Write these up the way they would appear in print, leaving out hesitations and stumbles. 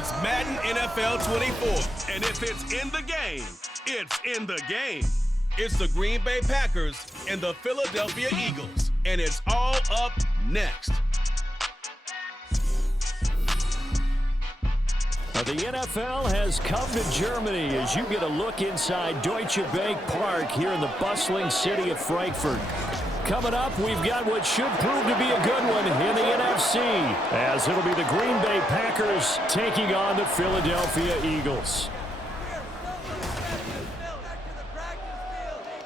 It's Madden NFL 24, and if it's in the game, it's in the game. It's the Green Bay Packers and the Philadelphia Eagles, and it's all up next. The NFL has come to Germany as you get a look inside Deutsche Bank Park here in the bustling city of Frankfurt. Coming up, we've got what should prove to be a good one in the NFC, as it'll be the Green Bay Packers taking on the Philadelphia Eagles.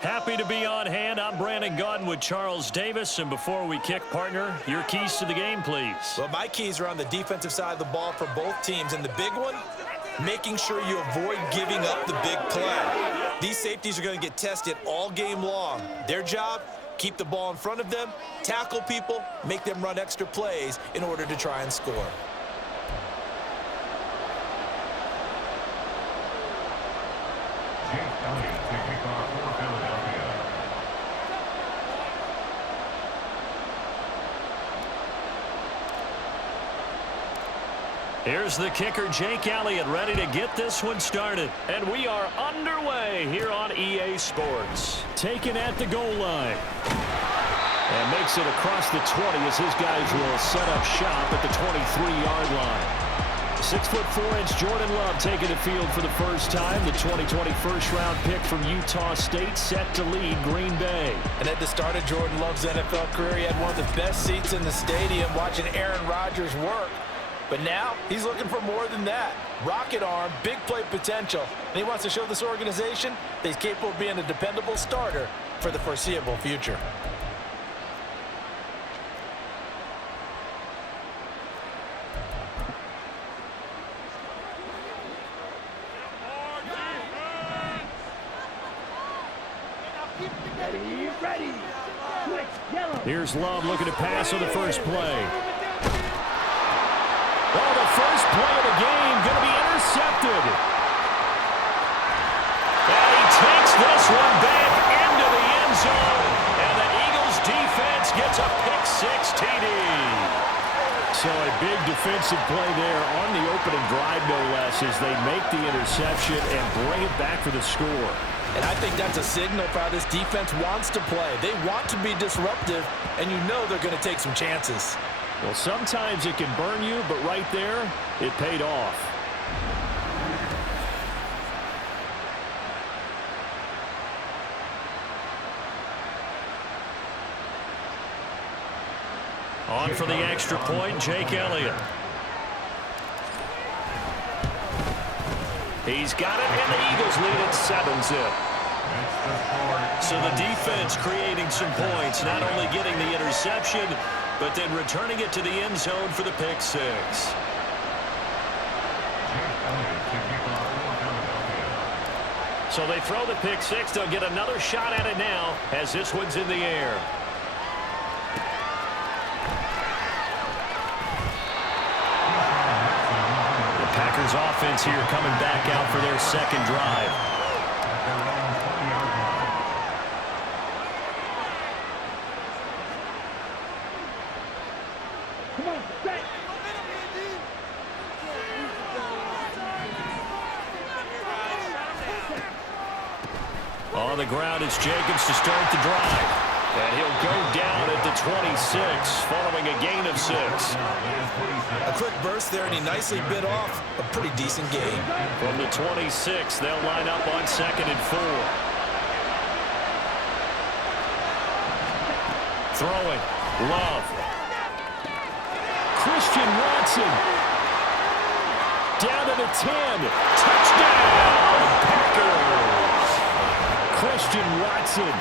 Happy to be on hand. I'm Brandon Gaudin with Charles Davis. And before we kick, partner, your keys to the game, please. Well, my keys are on the defensive side of the ball for both teams. And the big one, making sure you avoid giving up the big play. These safeties are going to get tested all game long. Their job, keep the ball in front of them, tackle people, make them run extra plays in order to try and score. Here's the kicker, Jake Elliott, ready to get this one started. And we are underway here on EA Sports. Taken at the goal line. And makes it across the 20 as his guys will set up shop at the 23-yard line. 6'4" Jordan Love taking the field for the first time. The 2020 first-round pick from Utah State set to lead Green Bay. And at the start of Jordan Love's NFL career, he had one of the best seats in the stadium watching Aaron Rodgers work. But now he's looking for more than that. Rocket arm, big play potential. And he wants to show this organization that he's capable of being a dependable starter for the foreseeable future. Here's Love looking to pass on the first play. Oh, the first play of the game going to be intercepted. And he takes this one back into the end zone. And the Eagles defense gets a pick-6 TD. So a big defensive play there on the opening drive, no less, as they make the interception and bring it back for the score. And I think that's a signal for how this defense wants to play. They want to be disruptive, and you know they're going to take some chances. Well, sometimes it can burn you, but right there, it paid off. On for the extra point, Jake Elliott. He's got it, and the Eagles lead at 7-zip. So the defense creating some points, not only getting the interception, but then returning it to the end zone for the pick-6. So they throw the pick-6. They'll get another shot at it now as this one's in the air. The Packers offense here coming back out for their second drive. On the ground, it's Jacobs to start the drive. And he'll go down at the 26, following a gain of 6. A quick burst there, and he nicely bit off a pretty decent gain. From the 26, they'll line up on 2nd and 4. Throwing. Love. Christian Watson. Down to the 10. Touchdown, Packers. Christian Watson,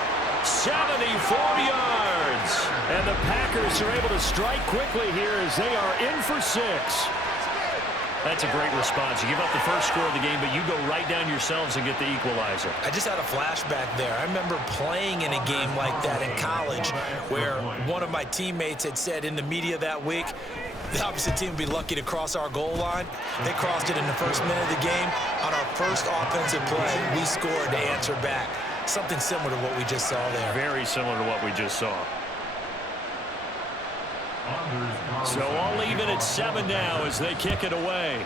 74 yards. And the Packers are able to strike quickly here as they are in for 6. That's a great response. You give up the first score of the game, but you go right down yourselves and get the equalizer. I just had a flashback there. I remember playing in a game like that in college where one of my teammates had said in the media that week, the opposite team would be lucky to cross our goal line. They crossed it in the first minute of the game. On our first offensive play, we scored to answer back. Something similar to what we just saw there. Very similar to what we just saw. So all even at 7 now as they kick it away.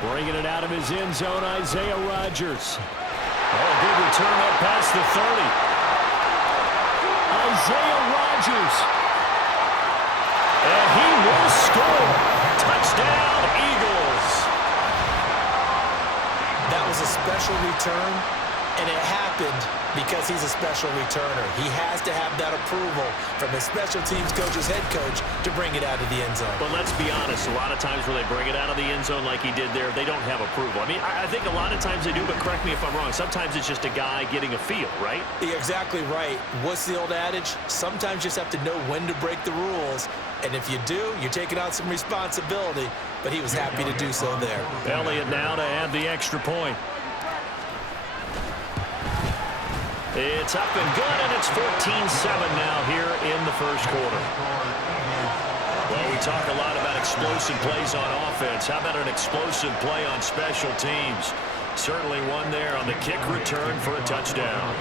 Bringing it out of his end zone, Isaiah Rodgers. Oh, good return up past the 30. Isaiah Rodgers. And he will score. Touchdown, Eagles. That was a special return, and it happened because he's a special returner. He has to have that approval from his special teams coach's head coach to bring it out of the end zone. But let's be honest, a lot of times when they bring it out of the end zone like he did there, they don't have approval. I mean, I think a lot of times they do, but correct me if I'm wrong. Sometimes it's just a guy getting a feel, right? You're exactly right. What's the old adage? Sometimes you just have to know when to break the rules. And if you do, you're taking on some responsibility. But he was happy to do so there. Elliott now to add the extra point. It's up and good, and it's 14-7 now here in the first quarter. Well, we talk a lot about explosive plays on offense. How about an explosive play on special teams? Certainly one there on the kick return for a touchdown.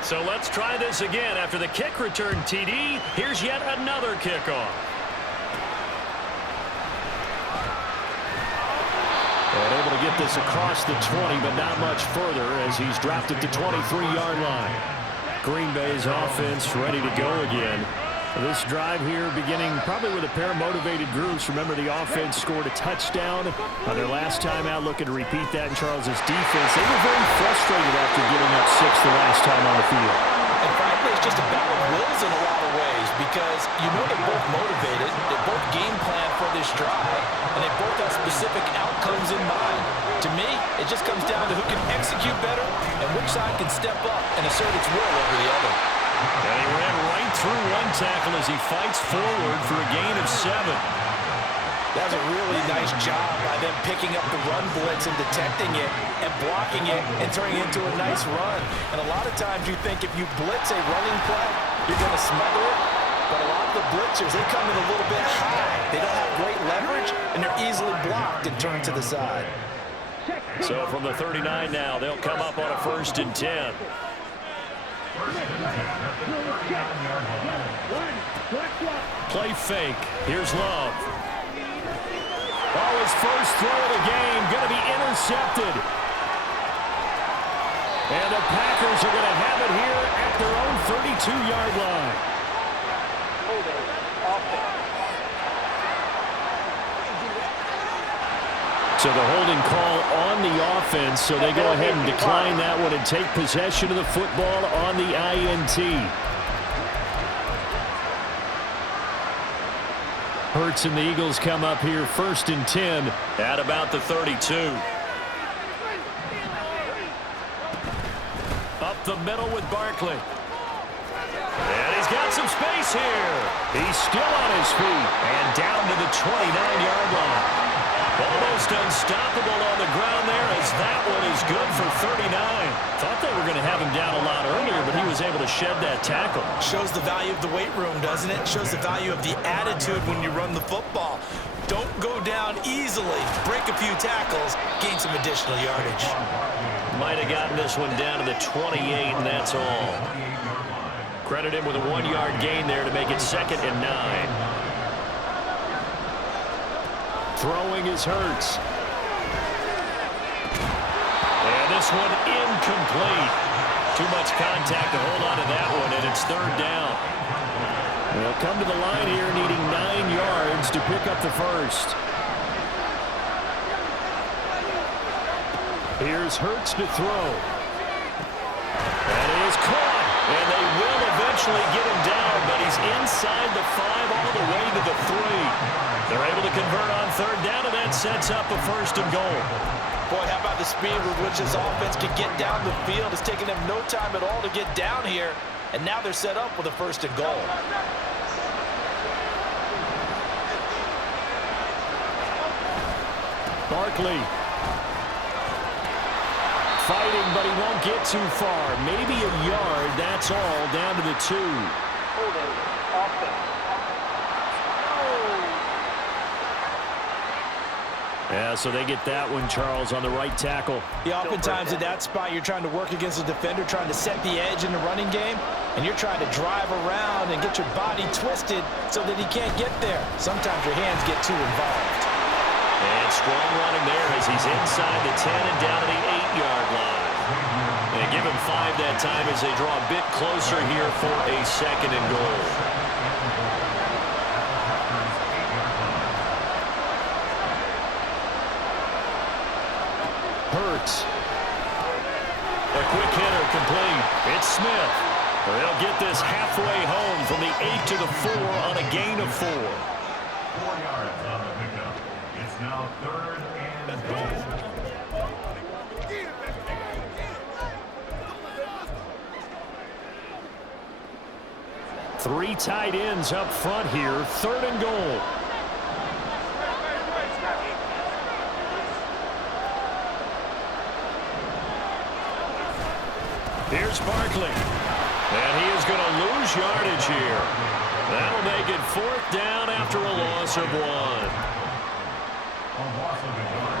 So let's try this again. After the kick return TD, here's yet another kickoff. And able to get this across the 20, but not much further as he's dropped it to 23-yard line. Green Bay's offense ready to go again. This drive here beginning probably with a pair of motivated groups. Remember, the offense scored a touchdown on their last time out, looking to repeat that in Charles's defense. They were very frustrated after giving up 6 the last time on the field. And frankly, it's just a battle of wills in a lot of ways because you know they're both motivated, they both game plan for this drive, and they both have specific outcomes in mind. To me, it just comes down to who can execute better and which side can step up and assert its will over the other. And he ran right through one tackle as he fights forward for a gain of 7. That was a really nice job by them picking up the run blitz and detecting it and blocking it and turning it into a nice run. And a lot of times you think if you blitz a running play, you're going to smother it. But a lot of the blitzers, they come in a little bit high. They don't have great leverage, and they're easily blocked and turned to the side. So from the 39 now, they'll come up on a 1st and 10. Play fake. Here's Love. Oh, his first throw of the game going to be intercepted. And the Packers are going to have it here at their own 32-yard line. So the holding call on the offense, so they go ahead and decline that one and take possession of the football on the INT. Hurts and the Eagles come up here 1st and 10 at about the 32. Up the middle with Barkley. And he's got some space here. He's still on his feet and down to the 29-yard line. Almost unstoppable on the ground there as that one is good for 39. Thought they were going to have him down a lot earlier, but he was able to shed that tackle. Shows the value of the weight room, doesn't it? Shows the value of the attitude when you run the football. Don't go down easily. Break a few tackles, gain some additional yardage. Might have gotten this one down to the 28, and that's all. Credit him with a 1-yard gain there to make it 2nd and 9. Throwing is Hurts. And this one incomplete. Too much contact to hold on to that one, and it's 3rd down. They'll come to the line here needing 9 yards to pick up the first. Here's Hurts to throw. That is caught, and they will eventually get him down, but he's inside the 5 all the way to the 3. They're able to convert on 3rd down, and that sets up a 1st and goal. Boy, how about the speed with which this offense can get down the field? It's taking them no time at all to get down here, and now they're set up with a 1st and goal. Barkley. Fighting, but he won't get too far. Maybe a yard, that's all, down to the 2. Holding, offense. Yeah, so they get that one, Charles, on the right tackle. Yeah, oftentimes at that spot, you're trying to work against a defender, trying to set the edge in the running game, and you're trying to drive around and get your body twisted so that he can't get there. Sometimes your hands get too involved. And Strong running there as he's inside the 10 and down to the 8-yard line. And give him 5 that time as they draw a bit closer here for a 2nd and goal. Hurts. A quick hitter complete. It's Smith. They'll get this halfway home from the 8 to the 4 on a gain of 4. 4 yards on the pickup. It's now 3rd and goal. Three tight ends up front here. 3rd and goal. Here's Barkley. And he is going to lose yardage here. That'll make it 4th down after a loss of 1. On loss of a yard.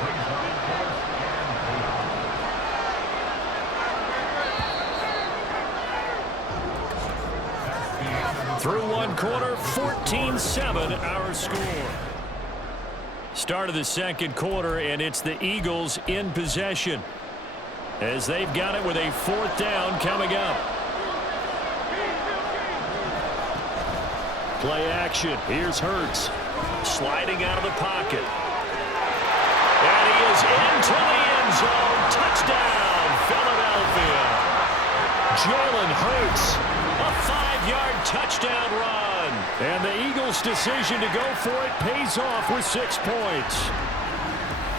Brings up 4th and goal. Through 1 quarter, 14-7 our score. Start of the 2nd quarter, and it's the Eagles in possession, as they've got it with a 4th down coming up. Play action. Here's Hurts. Sliding out of the pocket. And he is into the end zone. Touchdown, Philadelphia. Jalen Hurts. A 5-yard touchdown run. And the Eagles' decision to go for it pays off with 6 points.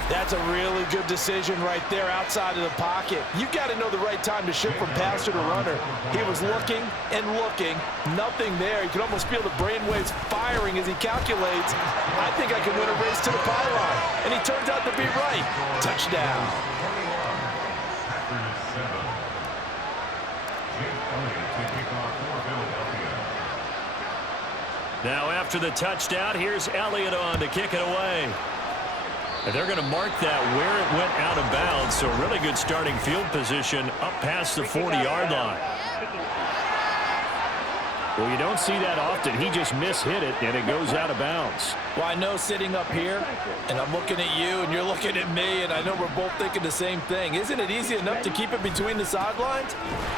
That's a really good decision right there outside of the pocket. You've got to know the right time to shift from passer to runner. He was looking and looking. Nothing there. You can almost feel the brainwaves firing as he calculates. I think I can win a race to the pylon. And he turns out to be right. Touchdown. Now after the touchdown, here's Elliott on to kick it away. And they're going to mark that where it went out of bounds. So really good starting field position up past the 40-yard line. Well, you don't see that often. He just mishit it, and it goes out of bounds. Well, I know sitting up here, and I'm looking at you, and you're looking at me, and I know we're both thinking the same thing. Isn't it easy enough to keep it between the sidelines?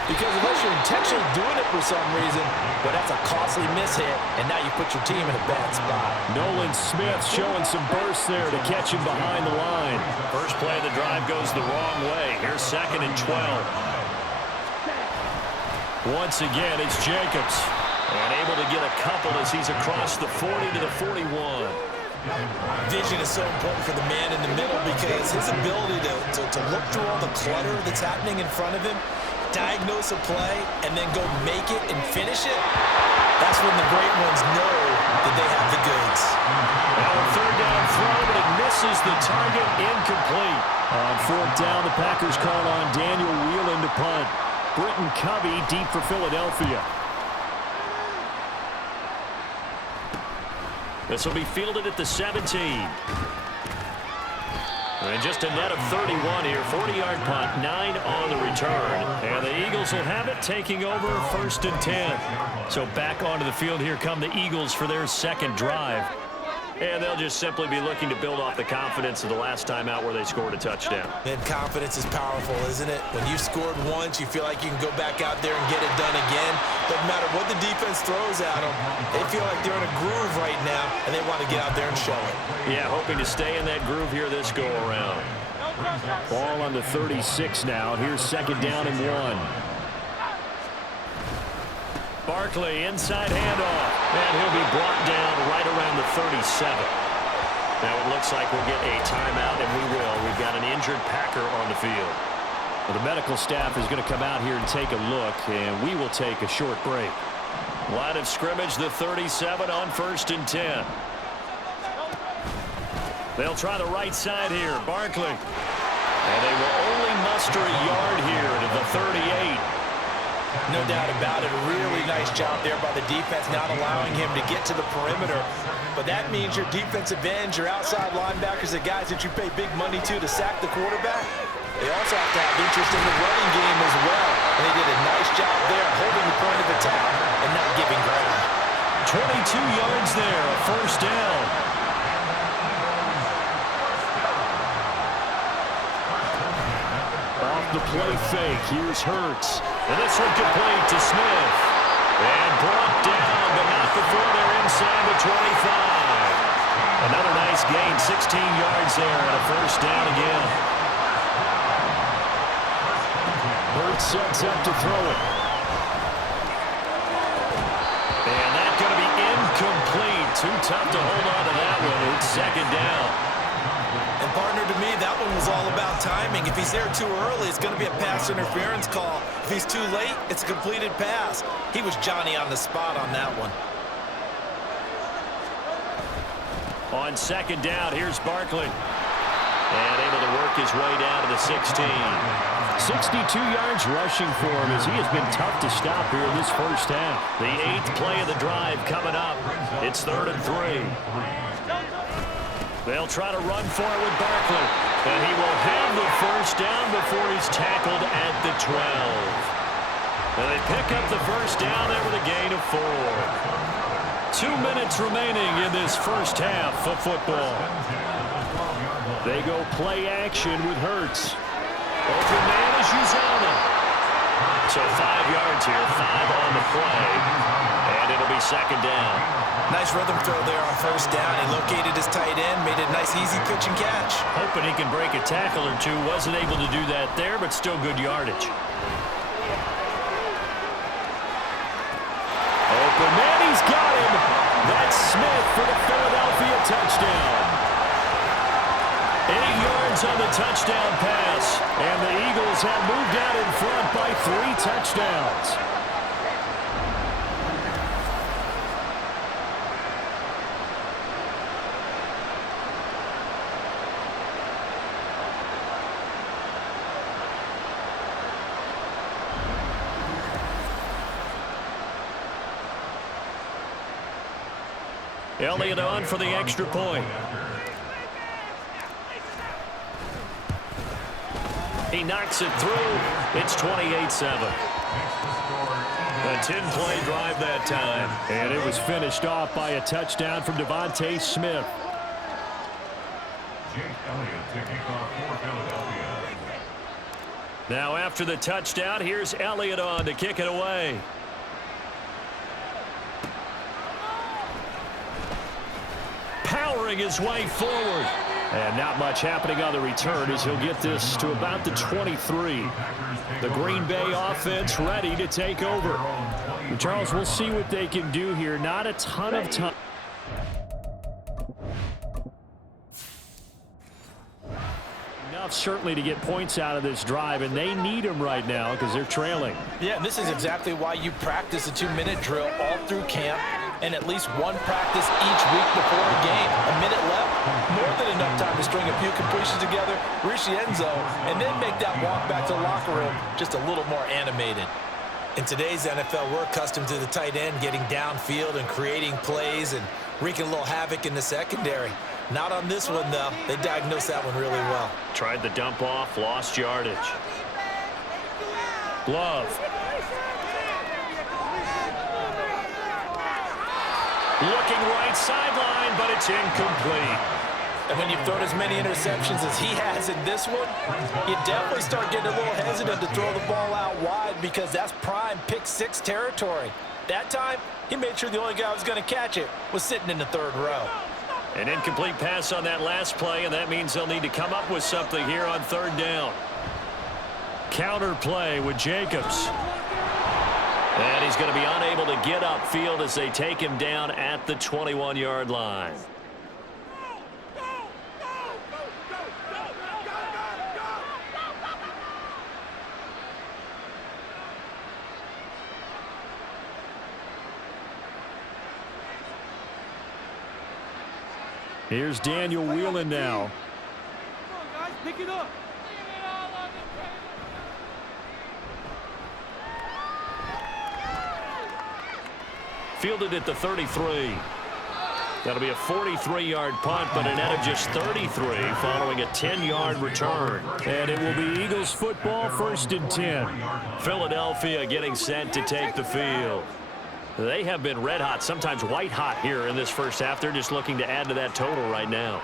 Because unless you're intentionally doing it for some reason, but that's a costly mishit, and now you put your team in a bad spot. Nolan Smith showing some burst there to catch him behind the line. First play of the drive goes the wrong way. Here's 2nd and 12. Once again, it's Jacobs. And able to get a couple as he's across the 40 to the 41. Vision is so important for the man in the middle because his ability to look through all the clutter that's happening in front of him, diagnose a play, and then go make it and finish it, that's when the great ones know that they have the goods. Now a 3rd down throw, but it misses the target, incomplete. On 4th down, the Packers call on Daniel Whelan to punt. Britton Covey deep for Philadelphia. This will be fielded at the 17. And just a net of 31 here. 40-yard punt, 9 on the return. And the Eagles will have it, taking over 1st and 10. So back onto the field here come the Eagles for their 2nd drive. And they'll just simply be looking to build off the confidence of the last time out where they scored a touchdown. And confidence is powerful, isn't it? When you scored once, you feel like you can go back out there and get it done again. Doesn't matter what the defense throws at them. They feel like they're in a groove right now, and they want to get out there and show it. Yeah, hoping to stay in that groove here this go-around. Ball on the 36 now. Here's 2nd down and 1. Barkley, inside handoff, and he'll be brought down right around the 37. Now it looks like we'll get a timeout, and we will. We've got an injured Packer on the field. Well, the medical staff is going to come out here and take a look, and we will take a short break. Line of scrimmage, the 37 on 1st and 10. They'll try the right side here, Barkley. And they will only muster a yard here to the 38. No doubt about it. A really nice job there by the defense, not allowing him to get to the perimeter. But that means your defensive ends, your outside linebackers, the guys that you pay big money to sack the quarterback, they also have to have interest in the running game as well. And they did a nice job there holding the point of attack and not giving ground. 22 yards there, a 1st down. the play fake. Here's Hurts. And this one complete to Smith. And brought down, but not before they're inside the 25. Another nice gain, 16 yards there, and a first down again. Hurts sets up to throw it. And that's going to be incomplete. Too tough to hold on to that one. It's second down. And partner, to me, that one was all about timing. If he's there too early, it's going to be a pass interference call. If he's too late, it's a completed pass. He was Johnny on the spot on that one. On second down, here's Barkley. And able to work his way down to the 16. 62 yards rushing for him as he has been tough to stop here in this first half. The 8th play of the drive coming up. It's 3rd and 3. They'll try to run for it with Barkley. And he will have the first down before he's tackled at the 12. And they pick up the first down there with a gain of 4. 2 minutes remaining in this first half of football. They go play action with Hurts. Open man is Uzama. So 5 yards here, 5 on the play. And it'll be second down. Nice rhythm throw there on first down. He located his tight end, made a nice easy pitch and catch. Hoping he can break a tackle or two. Wasn't able to do that there, but still good yardage. Open man, he's got him. That's Smith for the Philadelphia touchdown. 8 yards on the touchdown pass. And the Eagles have moved out in front by 3 touchdowns. Elliott on for the extra point. He knocks it through. It's 28-7. A 10-play drive that time. And it was finished off by a touchdown from Devontae Smith. Now after the touchdown, here's Elliott on to kick it away. Powering his way forward. And not much happening on the return as he'll get this to about the 23. The Green Bay offense ready to take over. And Charles, we'll see what they can do here. Not a ton of time. Enough certainly to get points out of this drive, and they need them right now because they're trailing. Yeah, and this is exactly why you practice a 2-minute drill all through camp and at least one practice each week before a game. A minute left, more than enough time to string a few completions together, reach the end zone, and then make that walk back to the locker room just a little more animated. In today's NFL, we're accustomed to the tight end getting downfield and creating plays and wreaking a little havoc in the secondary. Not on this one, though. They diagnosed that one really well. Tried the dump off, lost yardage. Glove. Looking right sideline, but it's incomplete. And when you've thrown as many interceptions as he has in this one, you definitely start getting a little hesitant to throw the ball out wide because that's prime pick-6 territory. That time, he made sure the only guy who was going to catch it was sitting in the third row. An incomplete pass on that last play, and that means they'll need to come up with something here on third down. Counter play with Jacobs. And he's going to be unable to get upfield as they take him down at the 21-yard line. Here's Daniel Whelan now. Come on, guys, pick it up. Fielded at the 33. That'll be a 43-yard punt, but a net of just 33 following a 10-yard return. And it will be Eagles football, 1st and 10. Philadelphia getting set to take the field. They have been red hot, sometimes white hot here in this first half. They're just looking to add to that total right now.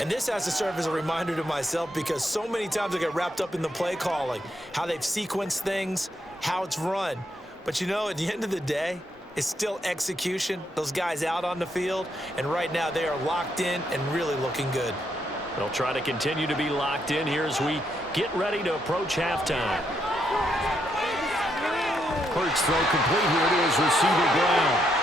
And this has to serve as a reminder to myself because so many times I get wrapped up in the play calling, how they've sequenced things, how it's run. But, you know, at the end of the day, it's still execution. Those guys out on the field, and right now they are locked in and really looking good. They'll try to continue to be locked in here as we get ready to approach halftime. Hurts throw complete. Here it is, receiver Brown.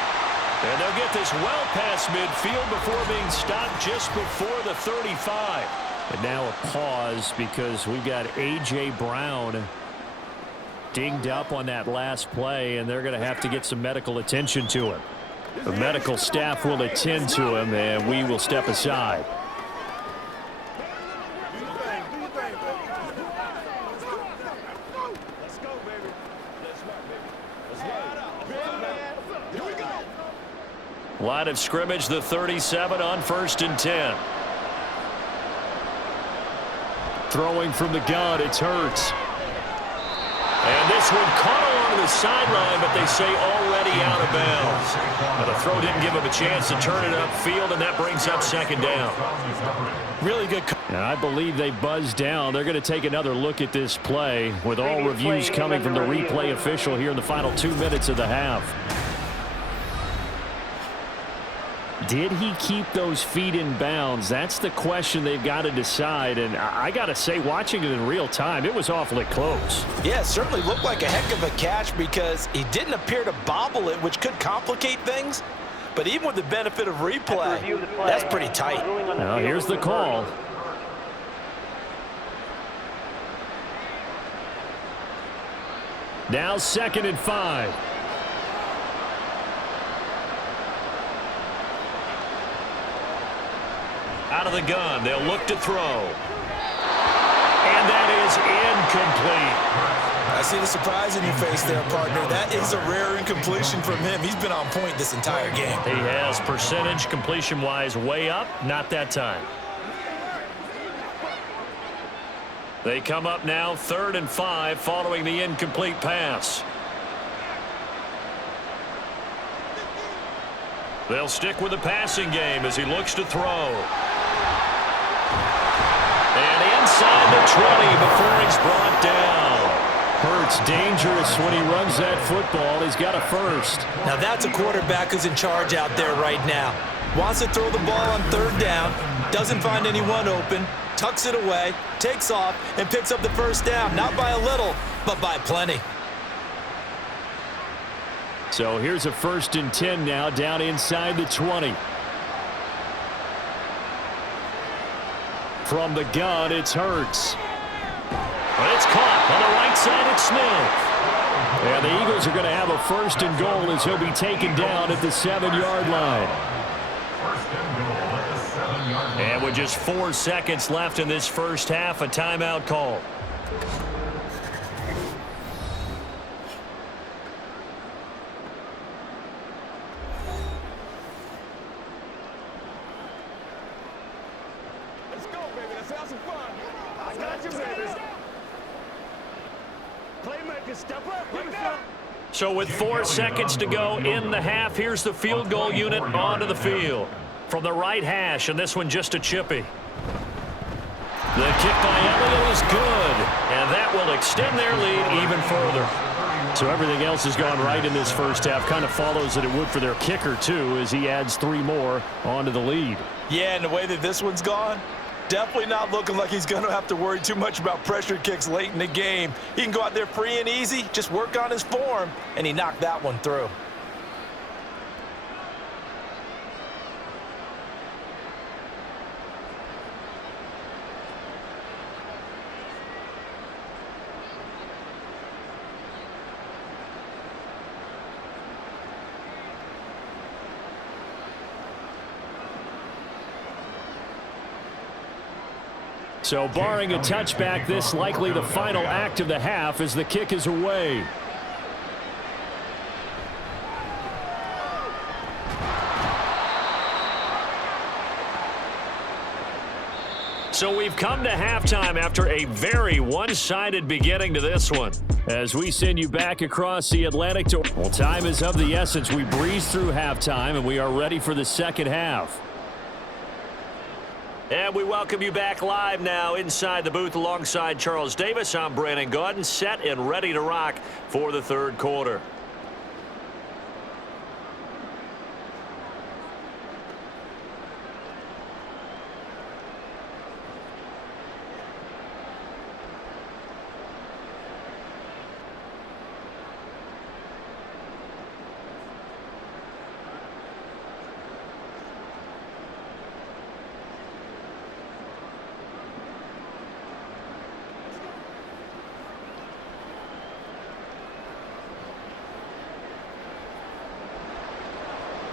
And they'll get this well past midfield before being stopped just before the 35. And now a pause because we've got A.J. Brown dinged up on that last play, and they're going to have to get some medical attention to him. The medical staff will attend to him, and we will step aside. Line of scrimmage, the 37 on 1st and 10. Throwing from the gun, it's Hurts. And this one caught along the sideline, but they say already out of bounds. Now the throw didn't give him a chance to turn it upfield, and that brings up 2nd down. Really good. And I believe they buzzed down. They're going to take another look at this play with all reviews coming from the replay official here in the final 2 minutes of the half. Did he keep those feet in bounds? That's the question they've got to decide. And I got to say, watching it in real time, it was awfully close. Yeah, it certainly looked like a heck of a catch because he didn't appear to bobble it, which could complicate things. But even with the benefit of replay, that's pretty tight. Now here's the call. Now 2nd and 5. Out of the gun, they'll look to throw. And that is incomplete. I see the surprise in your face there, partner. That is a rare incompletion from him. He's been on point this entire game. He has percentage completion-wise way up, not that time. They come up now 3rd and 5 following the incomplete pass. They'll stick with the passing game as he looks to throw. And inside the 20 before he's brought down. Hurts dangerous when he runs that football. He's got a first. Now that's a quarterback who's in charge out there right now. Wants to throw the ball on 3rd down, doesn't find anyone open, tucks it away, takes off, and picks up the first down. Not by a little, but by plenty. So here's a 1st and 10 now down inside the 20. From the gun, it's Hurts. But it's caught on the right side. It's Smith. And the Eagles are going to have a 1st and goal as he'll be taken down at the 7-yard line. 1st and goal at the 7-yard line. And with just 4 seconds left in this first half, a timeout call. So with 4 seconds to go in the half, here's the field goal unit onto the field. From the right hash, and this one just a chippy. The kick by Elliott is good, and that will extend their lead even further. So everything else has gone right in this first half. Kind of follows that it would for their kicker, too, as he adds 3 more onto the lead. Yeah, and the way that this one's gone, definitely not looking like he's going to have to worry too much about pressure kicks late in the game. He can go out there free and easy, just work on his form, and he knocked that one through. So barring a touchback, this likely the final act of the half as the kick is away. So we've come to halftime after a very one-sided beginning to this one. As we send you back across the Atlantic to... Well, time is of the essence. We breeze through halftime, and we are ready for the second half. And we welcome you back live now inside the booth alongside Charles Davis. I'm Brandon Gaudin, set and ready to rock for the third quarter.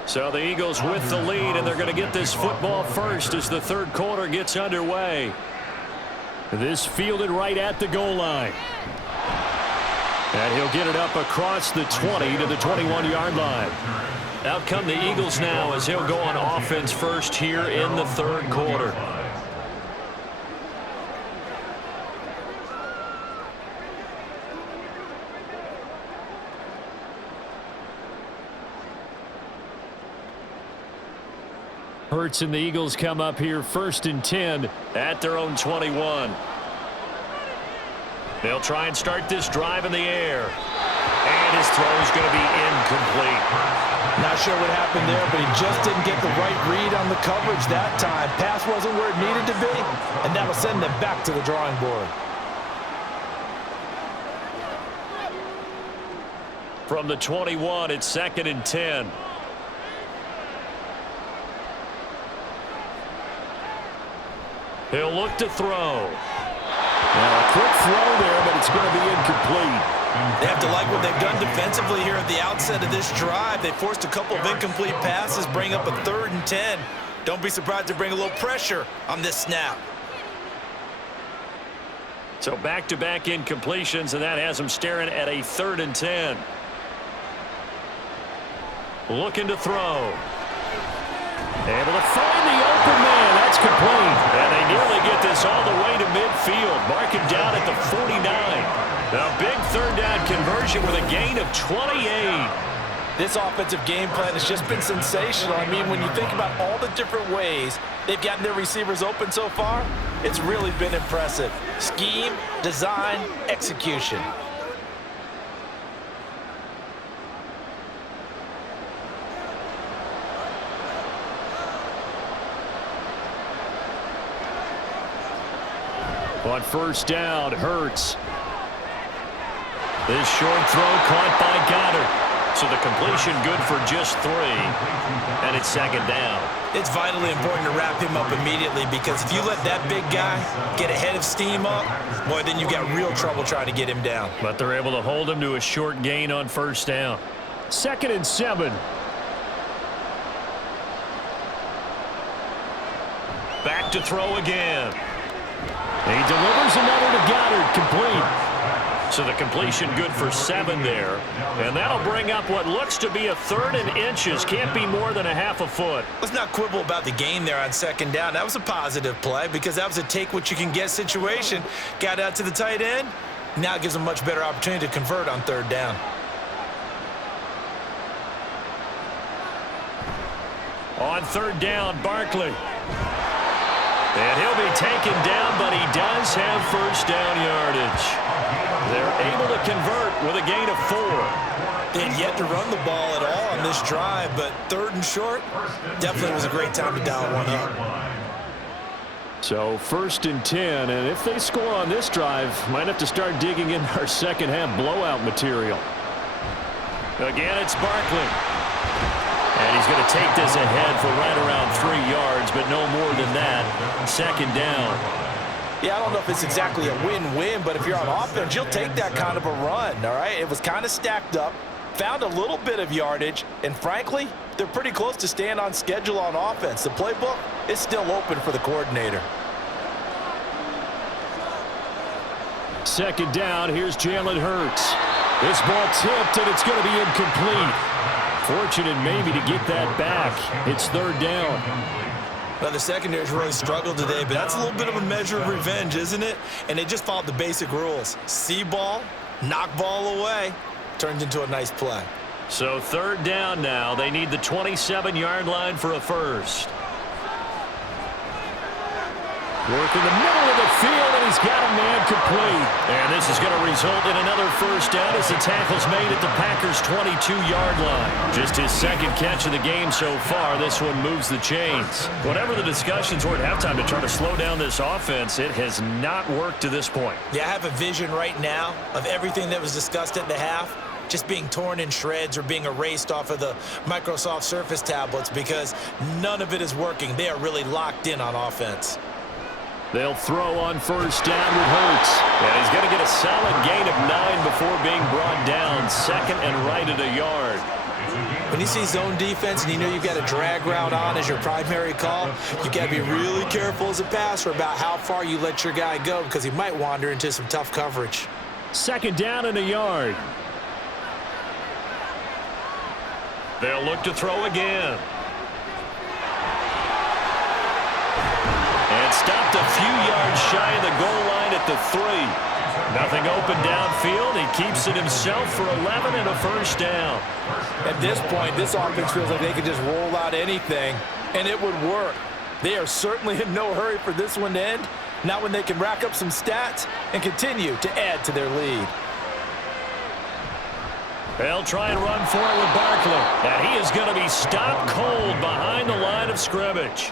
So the Eagles with the lead, and they're going to get this football first as the third quarter gets underway. This fielded right at the goal line. And he'll get it up across the 20 to the 21-yard line. Out come the Eagles now as he'll go on offense first here in the third quarter. Hurts and the Eagles come up here first and 10 at their own 21. They'll try and start this drive in the air. And his throw is going to be incomplete. Not sure what happened there, but he just didn't get the right read on the coverage that time. Pass wasn't where it needed to be, and that'll send them back to the drawing board. From the 21, it's second and 10. He'll look to throw. Now a quick throw there, but it's going to be incomplete. They have to like what they've done defensively here at the outset of this drive. They forced a couple of incomplete passes, bring up a 3rd and 10. Don't be surprised to bring a little pressure on this snap. So back-to-back incompletions, and that has them staring at a 3rd and 10. Looking to throw. Able to find the open man. That's complete. And they nearly get this all the way to midfield. Mark him down at the 49. A big third down conversion with a gain of 28. This offensive game plan has just been sensational. I mean, when you think about all the different ways they've gotten their receivers open so far, it's really been impressive. Scheme, design, execution. On first down, Hurts. This short throw caught by Goddard. So the completion good for just 3. And it's second down. It's vitally important to wrap him up immediately, because if you let that big guy get a head of steam up, boy, then you've got real trouble trying to get him down. But they're able to hold him to a short gain on first down. 2nd and 7. Back to throw again. He delivers another to Goddard, complete. So the completion good for 7 there. And that'll bring up what looks to be a 3rd and inches. Can't be more than a half a foot. Let's not quibble about the gain there on second down. That was a positive play, because that was a take-what-you-can-get situation. Got out to the tight end. Now it gives them a much better opportunity to convert on 3rd down. On 3rd down, Barkley. And he'll be taken down, but he does have first down yardage. They're able to convert with a gain of 4. They had yet to run the ball at all on this drive, but 3rd and short, definitely was a great time to dial one up. So 1st and 10, and if they score on this drive, might have to start digging in our second half blowout material. Again, it's Barkley. And he's going to take this ahead for right around 3 yards, but no more than that. 2nd down. Yeah, I don't know if it's exactly a win-win, but if you're on offense, you'll take that kind of a run, all right? It was kind of stacked up, found a little bit of yardage, and frankly, they're pretty close to staying on schedule on offense. The playbook is still open for the coordinator. 2nd down, here's Jalen Hurts. This ball tipped, and it's going to be incomplete. Fortunate maybe to get that back. It's 3rd down. Well, the secondary's really struggled today, but that's a little bit of a measure of revenge, isn't it? And they just followed the basic rules. See ball, knock ball away. Turns into a nice play. So 3rd down now. They need the 27-yard line for a first. Work in the middle of the field, and he's got a man complete. And this is going to result in another first down as the tackle's made at the Packers' 22-yard line. Just his second catch of the game so far. This one moves the chains. Whatever the discussions were at halftime to try to slow down this offense, it has not worked to this point. Yeah, I have a vision right now of everything that was discussed at the half just being torn in shreds or being erased off of the Microsoft Surface tablets because none of it is working. They are really locked in on offense. They'll throw on first down with Hurts. And he's going to get a solid gain of 9 before being brought down. Second and right at a yard. When you see zone defense and you know you've got a drag route on as your primary call, you got to be really careful as a passer about how far you let your guy go because he might wander into some tough coverage. Second down and a yard. They'll look to throw again. And stopped a few yards shy of the goal line at the 3. Nothing open downfield. He keeps it himself for 11 and a first down. At this point, this offense feels like they could just roll out anything, and it would work. They are certainly in no hurry for this one to end, not when they can rack up some stats and continue to add to their lead. They'll try and run for it with Barkley. And he is going to be stopped cold behind the line of scrimmage.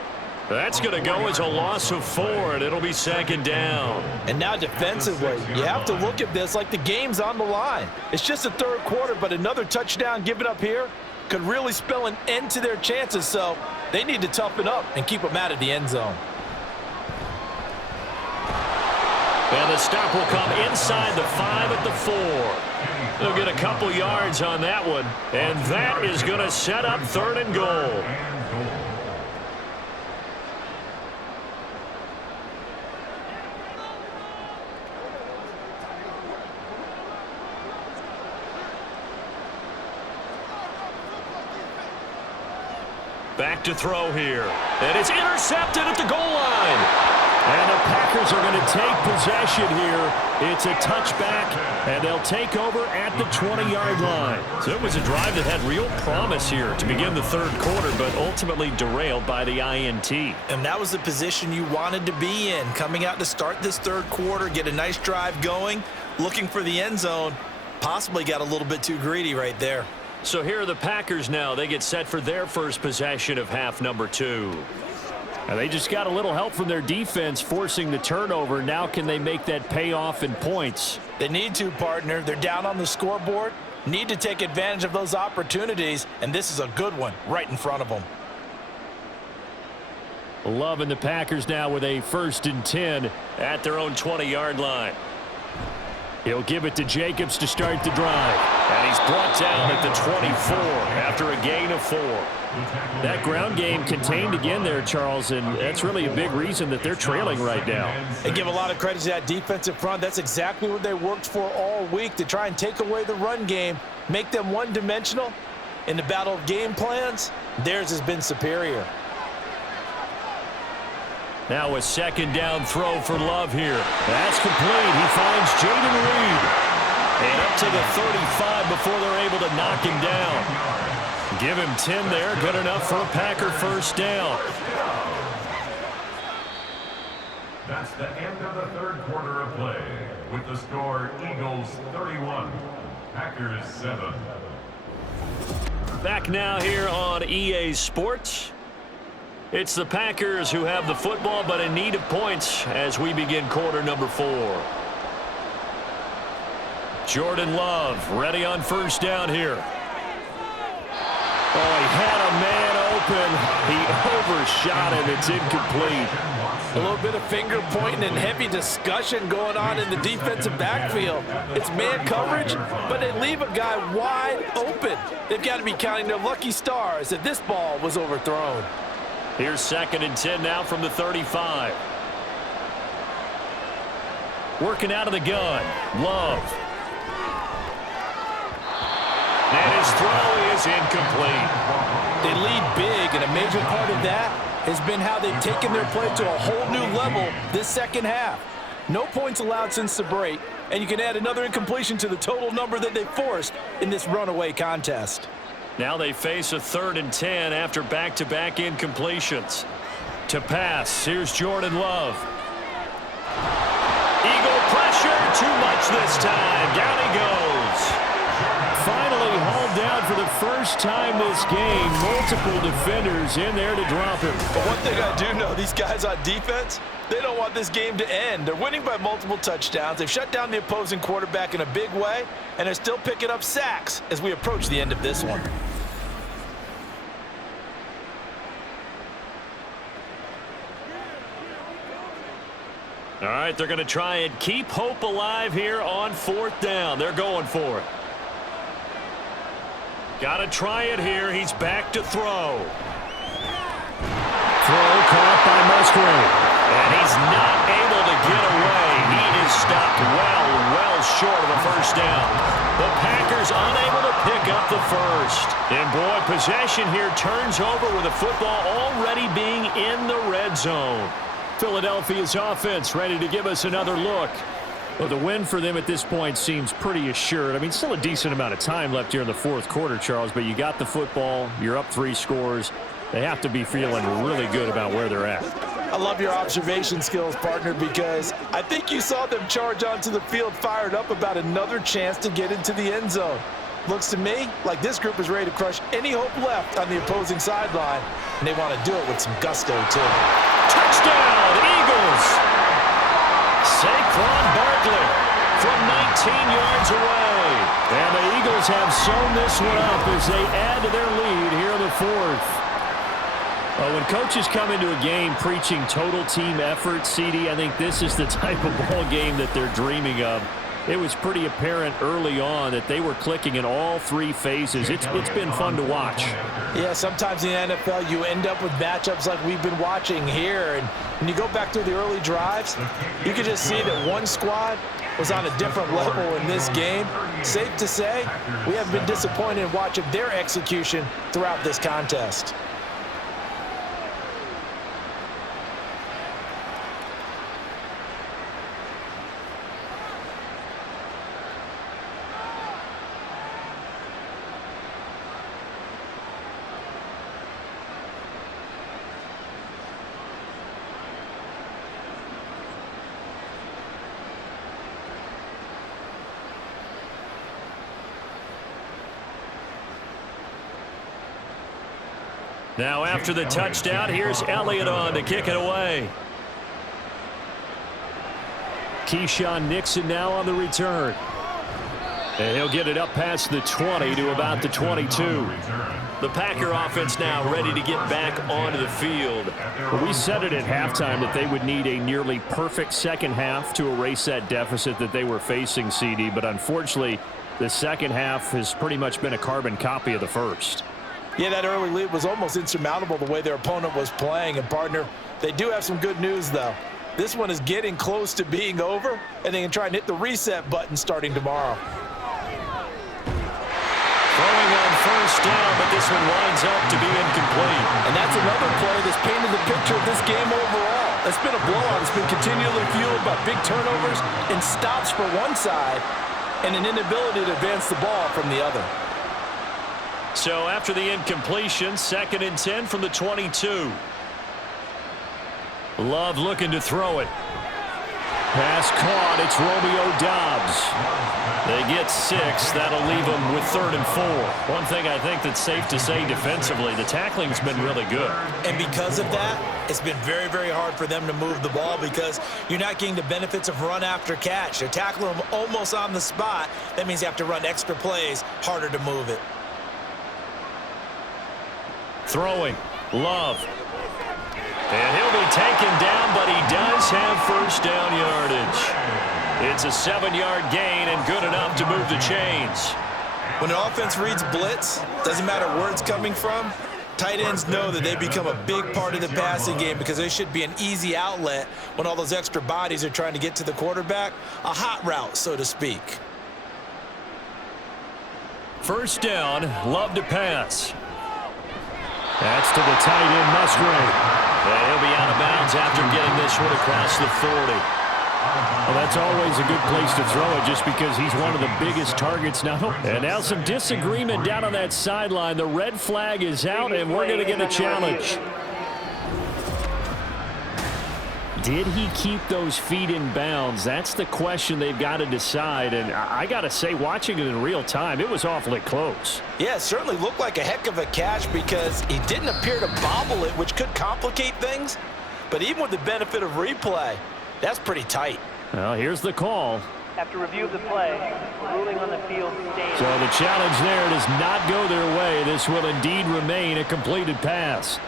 That's going to go as a loss of 4, and it'll be second down. And now defensively, you have to look at this like the game's on the line. It's just the third quarter, but another touchdown given up here could really spell an end to their chances, so they need to toughen up and keep them out of the end zone. And the stop will come inside the 5 at the 4. They'll get a couple yards on that one, and that is going to set up third and goal. Back to throw here. And it's intercepted at the goal line. And the Packers are going to take possession here. It's a touchback, and they'll take over at the 20-yard line. So it was a drive that had real promise here to begin the third quarter, but ultimately derailed by the INT. And that was the position you wanted to be in, coming out to start this third quarter, get a nice drive going, looking for the end zone. Possibly got a little bit too greedy right there. So here are the Packers now. They get set for their first possession of half number 2. And they just got a little help from their defense forcing the turnover. Now can they make that pay off in points? They need to, partner. They're down on the scoreboard. Need to take advantage of those opportunities, and this is a good one right in front of them. Loving the Packers now with a 1st and 10 at their own 20-yard line. He'll give it to Jacobs to start the drive. And he's brought down at the 24 after a gain of 4. That ground game contained again there, Charles, and that's really a big reason that they're trailing right now. They give a lot of credit to that defensive front. That's exactly what they worked for all week, to try and take away the run game, make them one-dimensional. In the battle of game plans, theirs has been superior. Now a second down throw for Love here. That's complete. He finds Jaden Reed. And up to the 35 before they're able to knock him down. Give him 10 there. Good enough for a Packer first down. That's the end of the third quarter of play. With the score, Eagles 31, Packers 7. Back now here on EA Sports. It's the Packers who have the football, but in need of points as we begin quarter number 4. Jordan Love ready on first down here. Oh, he had a man open. He overshot him. It's incomplete. A little bit of finger pointing and heavy discussion going on in the defensive backfield. It's man coverage, but they leave a guy wide open. They've got to be counting their lucky stars that this ball was overthrown. Here's 2nd and 10 now from the 35. Working out of the gun. Love. And his throw is incomplete. They lead big, and a major part of that has been how they've taken their play to a whole new level this second half. No points allowed since the break, and you can add another incompletion to the total number that they forced in this runaway contest. Now they face a 3rd and 10 after back-to-back incompletions. To pass, here's Jordan Love. too much this time. Down he goes. Finally hauled down for the first time this game. Multiple defenders in there to drop him. But one thing I do know, these guys on defense, they don't want this game to end. They're winning by multiple touchdowns. They've shut down the opposing quarterback in a big way, and they're still picking up sacks as we approach the end of this one. All right, they're going to try and keep hope alive here on 4th down. They're going for it. Got to try it here. He's back to throw. Throw caught by Musgrave. And he's not able to get away. He is stopped well short of a first down. The Packers unable to pick up the first. And boy, possession here turns over with the football already being in the red zone. Philadelphia's offense ready to give us another look. Well, the win for them at this point seems pretty assured. I mean, still a decent amount of time left here in the 4th quarter, Charles, but you got the football. You're up 3 scores. They have to be feeling really good about where they're at. I love your observation skills, partner, because I think you saw them charge onto the field fired up about another chance to get into the end zone. Looks to me like this group is ready to crush any hope left on the opposing sideline, and they want to do it with some gusto, too. Touchdown, Eagles! Saquon Barkley from 19 yards away. And the Eagles have sewn this one up as they add to their lead here in the 4th. Well, when coaches come into a game preaching total team effort, CD, I think this is the type of ball game that they're dreaming of. It was pretty apparent early on that they were clicking in all 3 phases. It's been fun to watch. Yeah, sometimes in the NFL you end up with matchups like we've been watching here. And when you go back through the early drives, you can just see that one squad was on a different level in this game. Safe to say, we have been disappointed in watching their execution throughout this contest. Now after the touchdown, here's Elliott on to kick it away. Keyshawn Nixon now on the return. And he'll get it up past the 20 to about the 22. The Packer offense now ready to get back onto the field. Well, we said it at halftime that they would need a nearly perfect second half to erase that deficit that they were facing, CD. But unfortunately, the second half has pretty much been a carbon copy of the first. Yeah, that early lead was almost insurmountable the way their opponent was playing. And, partner, they do have some good news, though. This one is getting close to being over, and they can try and hit the reset button starting tomorrow. Throwing on first down, but this one winds up to be incomplete. And that's another play that's painted the picture of this game overall. It's been a blowout. It's been continually fueled by big turnovers and stops for one side and an inability to advance the ball from the other. So after the incompletion, 2nd and 10 from the 22. Love looking to throw it. Pass caught. It's Romeo Doubs. They get 6. That'll leave them with 3rd and 4. One thing I think that's safe to say defensively, the tackling's been really good. And because of that, it's been very, very hard for them to move the ball because you're not getting the benefits of run after catch. They're tackling them almost on the spot. That means you have to run extra plays, harder to move it. Throwing. Love. And he'll be taken down, but he does have first down yardage. It's a 7-yard gain and good enough to move the chains. When an offense reads blitz, doesn't matter where it's coming from, tight ends know that they become a big part of the passing game because they should be an easy outlet when all those extra bodies are trying to get to the quarterback. A hot route, so to speak. First down, Love to pass. That's to the tight end, Musgrave. And he'll be out of bounds after getting this one across the 40. Well, that's always a good place to throw it just because he's one of the biggest targets now. And now some disagreement down on that sideline. The red flag is out, and we're going to get a challenge. Did he keep those feet in bounds? That's the question they've got to decide. And I got to say, watching it in real time, it was awfully close. Yeah, it certainly looked like a heck of a catch because he didn't appear to bobble it, which could complicate things. But even with the benefit of replay, that's pretty tight. Well, here's the call. After review of the play, ruling on the field stands. So the challenge there does not go their way. This will indeed remain a completed pass.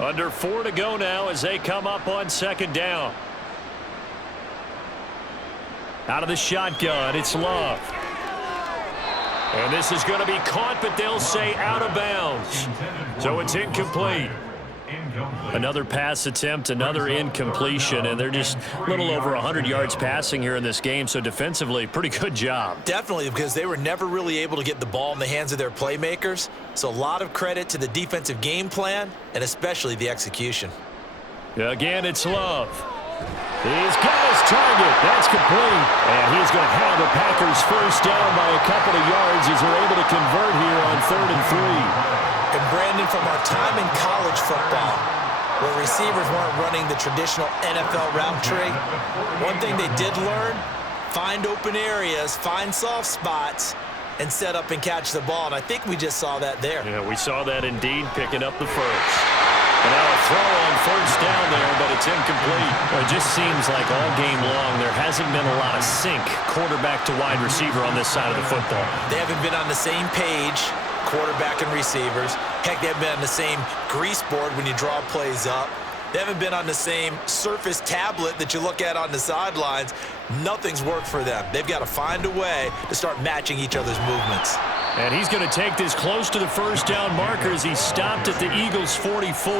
Under 4 to go now as they come up on second down. Out of the shotgun, it's Love. And this is going to be caught, but they'll say out of bounds. So it's incomplete. Another pass attempt, another incompletion, and they're just a little over 100 yards passing here in this game, so defensively, pretty good job. Definitely, because they were never really able to get the ball in the hands of their playmakers. So a lot of credit to the defensive game plan, and especially the execution. Again, it's Love. He's got his target. That's complete. And he's going to have the Packers first down by a couple of yards as they're able to convert here on 3rd and 3. And Brandon, from our time in college football, where receivers weren't running the traditional NFL route tree, one thing they did learn, find open areas, find soft spots, and set up and catch the ball. And I think we just saw that there. Yeah, we saw that indeed, picking up the first. And now a throw on first down there, but it's incomplete. Well, it just seems like all game long there hasn't been a lot of sync quarterback to wide receiver on this side of the football. They haven't been on the same page, quarterback and receivers. Heck, they haven't been on the same grease board when you draw plays up. They haven't been on the same Surface tablet that you look at on the sidelines. Nothing's worked for them. They've got to find a way to start matching each other's movements. And he's going to take this close to the first down marker as he stopped at the Eagles' 44.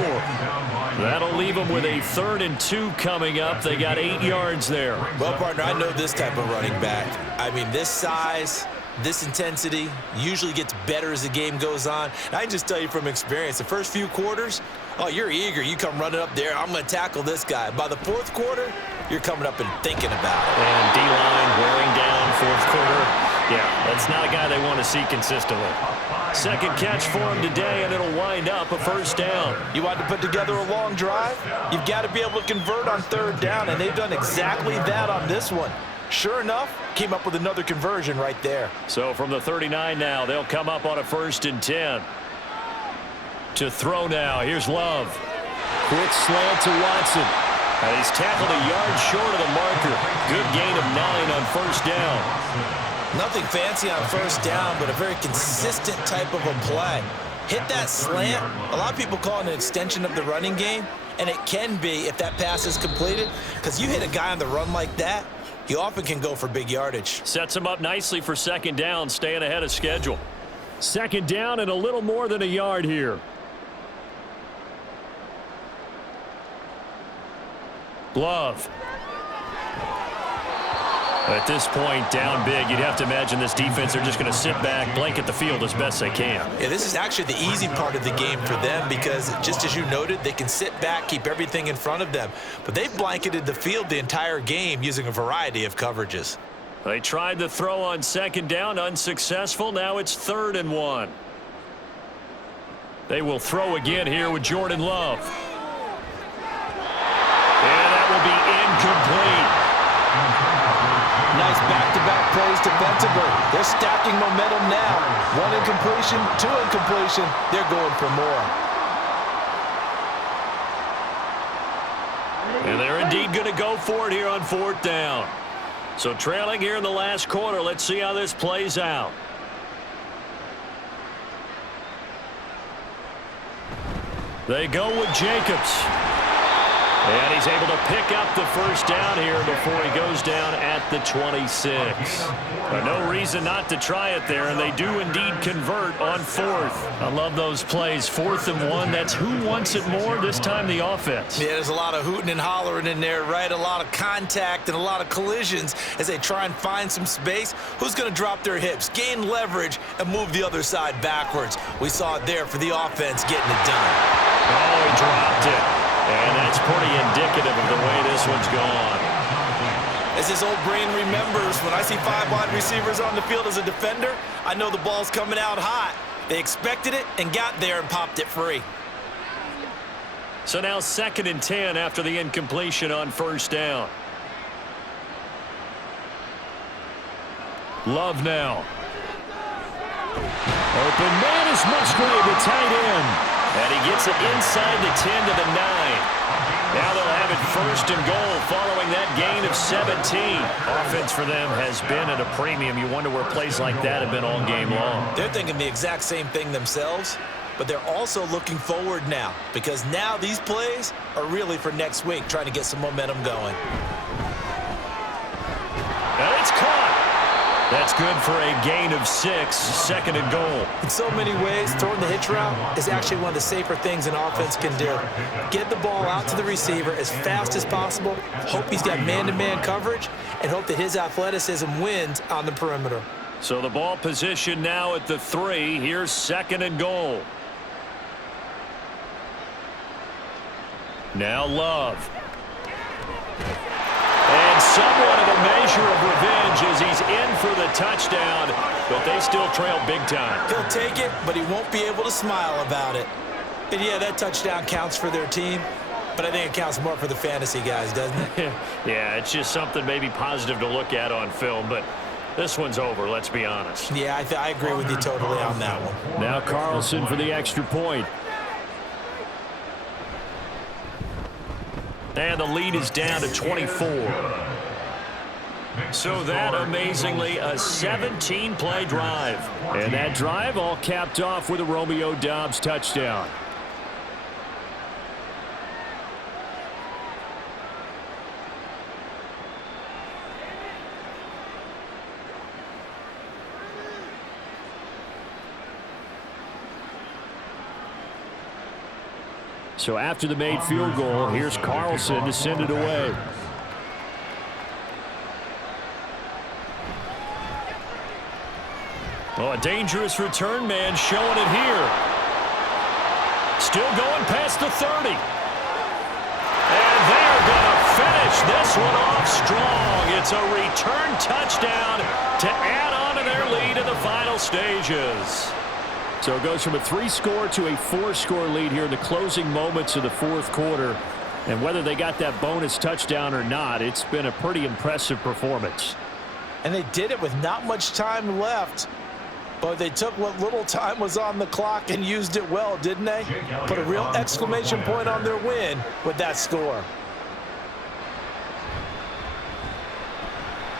That'll leave them with a 3rd and 2 coming up. They got 8 yards there. Well, partner, I know this type of running back. I mean, this size, this intensity usually gets better as the game goes on. And I can just tell you from experience, the first few quarters, oh, you're eager. You come running up there. I'm going to tackle this guy. By the 4th quarter, you're coming up and thinking about it. And D-line wearing down 4th quarter. Yeah, that's not a guy they want to see consistently. Second catch for him today, and it'll wind up a first down. You want to put together a long drive? You've got to be able to convert on 3rd down, and they've done exactly that on this one. Sure enough, came up with another conversion right there. So from the 39 now, they'll come up on a 1st and 10. To throw now, here's Love. Quick slant to Watson. And he's tackled a yard short of the marker. Good gain of 9 on first down. Nothing fancy on first down, but a very consistent type of a play. Hit that slant. A lot of people call it an extension of the running game, and it can be if that pass is completed, because you hit a guy on the run like that, you often can go for big yardage. Sets him up nicely for second down, staying ahead of schedule. Second down and a little more than a yard here. Love. At this point, down big, you'd have to imagine this defense, they're just going to sit back, blanket the field as best they can. Yeah, this is actually the easy part of the game for them because, just as you noted, they can sit back, keep everything in front of them. But they've blanketed the field the entire game using a variety of coverages. They tried the throw on second down, unsuccessful. Now it's 3rd and 1. They will throw again here with Jordan Love. And that will be incomplete. Nice back-to-back plays defensively. They're stacking momentum now. 1 incompletion, 2 incompletion. They're going for more. And they're indeed going to go for it here on 4th down. So trailing here in the last quarter. Let's see how this plays out. They go with Jacobs. And he's able to pick up the first down here before he goes down at the 26. But no reason not to try it there, and they do indeed convert on 4th. I love those plays. 4th and 1, that's who wants it more, this time the offense. Yeah, there's a lot of hooting and hollering in there, right? A lot of contact and a lot of collisions as they try and find some space. Who's going to drop their hips, gain leverage, and move the other side backwards? We saw it there for the offense getting it done. Oh, he dropped it. And that's pretty indicative of the way this one's gone. As his old brain remembers, when I see 5 wide receivers on the field as a defender, I know the ball's coming out hot. They expected it and got there and popped it free. So now 2nd and 10 after the incompletion on 1st down. Love now. Open man is Musgrave, the tight end. And he gets it inside the 10 to the 9. Now they'll have it 1st and goal following that gain of 17. Offense for them has been at a premium. You wonder where plays like that have been all game long. They're thinking the exact same thing themselves, but they're also looking forward now because now these plays are really for next week, trying to get some momentum going. And it's caught. That's good for a gain of 6, 2nd and goal. In so many ways, throwing the hitch route is actually one of the safer things an offense can do. Get the ball out to the receiver as fast as possible, hope he's got man-to-man coverage, and hope that his athleticism wins on the perimeter. So the ball position now at the 3. Here's 2nd and goal. Now Love. And somewhat of a measure of revenge as he's in for the touchdown, but they still trail big time. He'll take it, but he won't be able to smile about it. And yeah, that touchdown counts for their team, but I think it counts more for the fantasy guys, doesn't it? Yeah, it's just something maybe positive to look at on film, but this one's over, let's be honest. Yeah, I agree with you totally on that one. Now Carlson for the extra point. And the lead is down to 24. So that, amazingly, a 17-play drive. And that drive all capped off with a Romeo Doubs touchdown. So after the made field goal, here's Carlson to send it away. Well, a dangerous return man showing it here. Still going past the 30. And they're going to finish this one off strong. It's a return touchdown to add on to their lead in the final stages. So it goes from a 3-score to a 4-score lead here in the closing moments of the 4th quarter. And whether they got that bonus touchdown or not, it's been a pretty impressive performance. And they did it with not much time left. But they took what little time was on the clock and used it well, didn't they? Put a real exclamation point on their win with that score.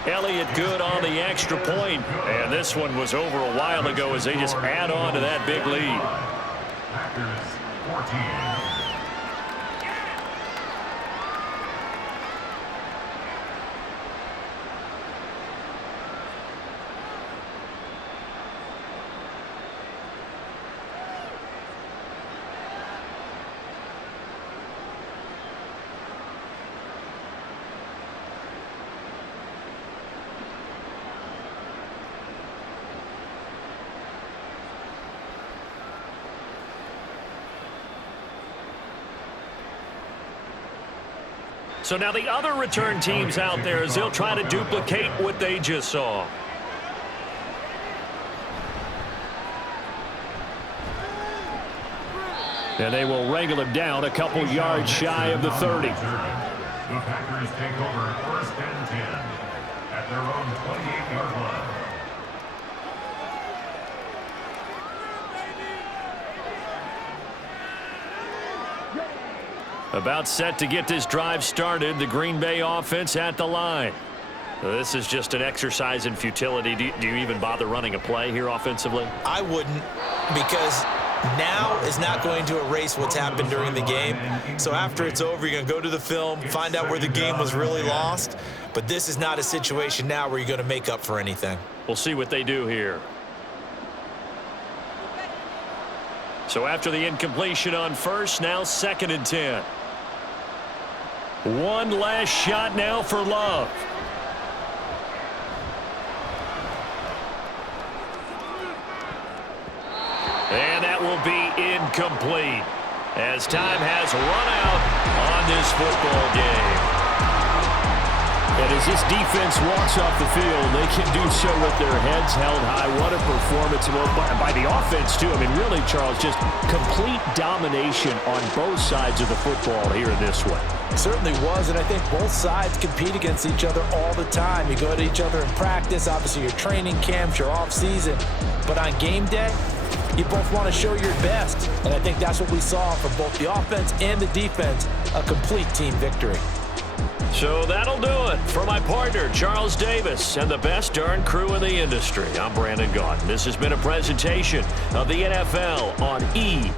Elliott good on the extra point. And this one was over a while ago as they just add on to that big lead. Packers 14. So now the other return teams out there as they'll try to duplicate what they just saw. And they will wrangle him down a couple yards shy of the 30. The Packers take over 1st and 10 at their own 28-yard line. About set to get this drive started, the Green Bay offense at the line. This is just an exercise in futility. Do you even bother running a play here offensively? I wouldn't, because now is not going to erase what's happened during the game. So after it's over, you're going to go to the film, find out where the game was really lost. But this is not a situation now where you're going to make up for anything. We'll see what they do here. So after the incompletion on 1st, now 2nd and 10. One last shot now for Love. And that will be incomplete as time has run out on this football game. And as this defense walks off the field, they can do so with their heads held high. What a performance by the offense, too. I mean, really, Charles, just complete domination on both sides of the football here in this one. It certainly was, and I think both sides compete against each other all the time. You go at each other in practice, obviously your training camps, your off-season. But on game day, you both want to show your best. And I think that's what we saw from both the offense and the defense, a complete team victory. So that'll do it for my partner, Charles Davis, and the best darn crew in the industry. I'm Brandon Gaudin. This has been a presentation of the NFL on EA